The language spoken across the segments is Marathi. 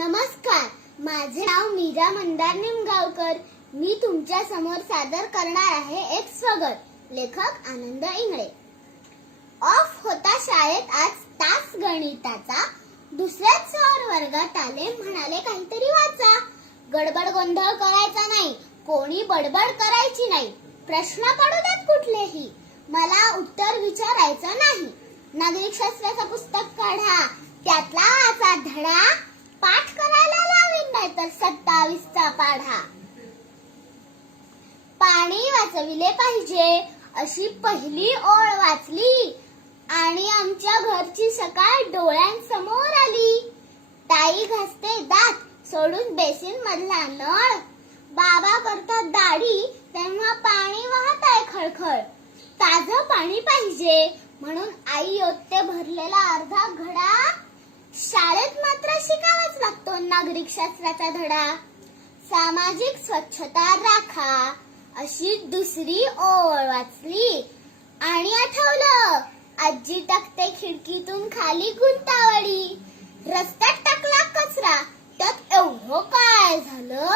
नमस्कार, माझे नाव मीरा मंदार निमगावकर. मी तुमच्या समोर सादर करणार आहे एक स्वगत. लेखक आनंद इंगळे. ऑफ होता शाळेत आज तास गणिताचा. दुसऱ्याच सर वर्गात आले, म्हणाले काहीतरी वाचा. गडबड गोंधळ करायचा नाही, कोणी बडबड करायची नाही. प्रश्न पडू देत कुठलेही, मला उत्तर विचारायचं नाही. नागरिकशास्त्राचं पुस्तक काढा, त्यातला वाचा धडा. पाठ करायला लावीन नाही तर 27चा पाढा. पाणी वाचविले पाहिजे अशी पहिली ओळ वाचली आणि आमच्या घरची सकाळ डोळ्यांसमोर आली. ताई घासते दात, सोडून बेसिन मधला नळ. बाबा करतात दाढी, तेव्हा पाणी वाहत आहे खळखळ. ताजं पाणी पाहिजे म्हणून आई ओतते भरलेला अर्धा घडा. शाळेत मात्र शिकावाच लागतो नागरिकशास्त्राचा धडा. सामाजिक स्वच्छता राखा अशी दुसरी ओळ वाचली आणि आठवलं, आजी टाकते खिडकीतून खाली गुंतावडी. रस्त्यात टाकला कचरा, त्यात एवढं काय झालं.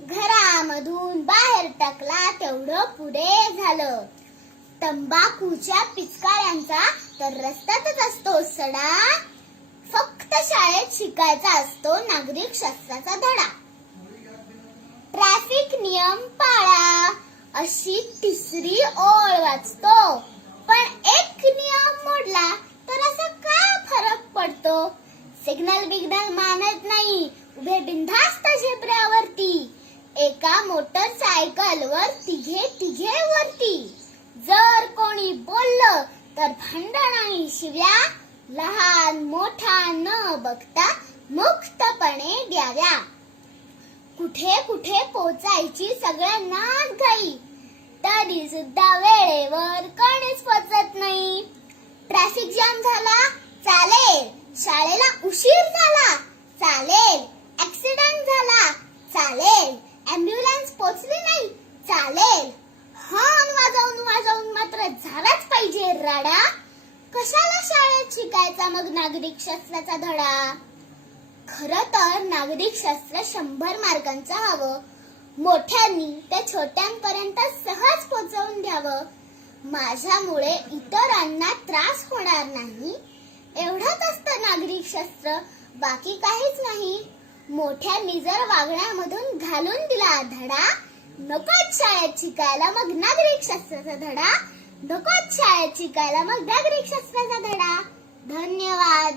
घरामधून बाहेर टाकला तेवढं पुढे झालं. तंबाखूच्या पिचकाऱ्यांचा तर रस्त्यातच असतो सडा. फक्त शाळेत शिकायचा असतो नागरिकशास्त्राचा धडा. ट्रॅफिक नियम पाळा अशी तिसरी ओळ वाचतो. पण एक नियम मोडला तर असा काय फरक पडतो. सिग्नल बिग्नल मानत नाही, उभे बिनधास्त झेब्रावरती. एका मोटरसायकलवर तिघे वरती. जर कोणी बोललं तर भांडण आणि शिव्या. लहान मोठा न बघता मुक्तपणे द्याव्या. कुठे कुठे पोचायची सगळ्यांनाच घाई, तरी सुद्धा वेळेवर कोणीच पोचत नाही. ट्रॅफिक जाम झाला चालेल, शाळेला उशीर झाला चालेल, ऍक्सिडेंट झाला चालेल, ऍम्ब्युलन्स पोचली नाही चालेल. हॉर्न वाजवून मात्र झालाच पाहिजे राडा. कशाला शाळेत शिकायचा मग नागरिकशास्त्राचा धडा. खरं तर नागरिकशास्त्र 100 मार्कांचं हवं. मोठ्यांनी ते छोट्यांपर्यंत सहज पोहोचवून द्यावं. माझ्यामुळे इतरांना त्रास होणार नाही एवढंच असतं नागरिकशास्त्र, बाकी काहीच नाही. मोठ्यांनी जर वागण्यामधून घालून दिला धडा, नकोच शाळेत शिकायला मग नागरिकशास्त्राचा धडा. नकोच शाळेत शिकायला मग नागरिकशास्त्राचा धडा. धन्यवाद.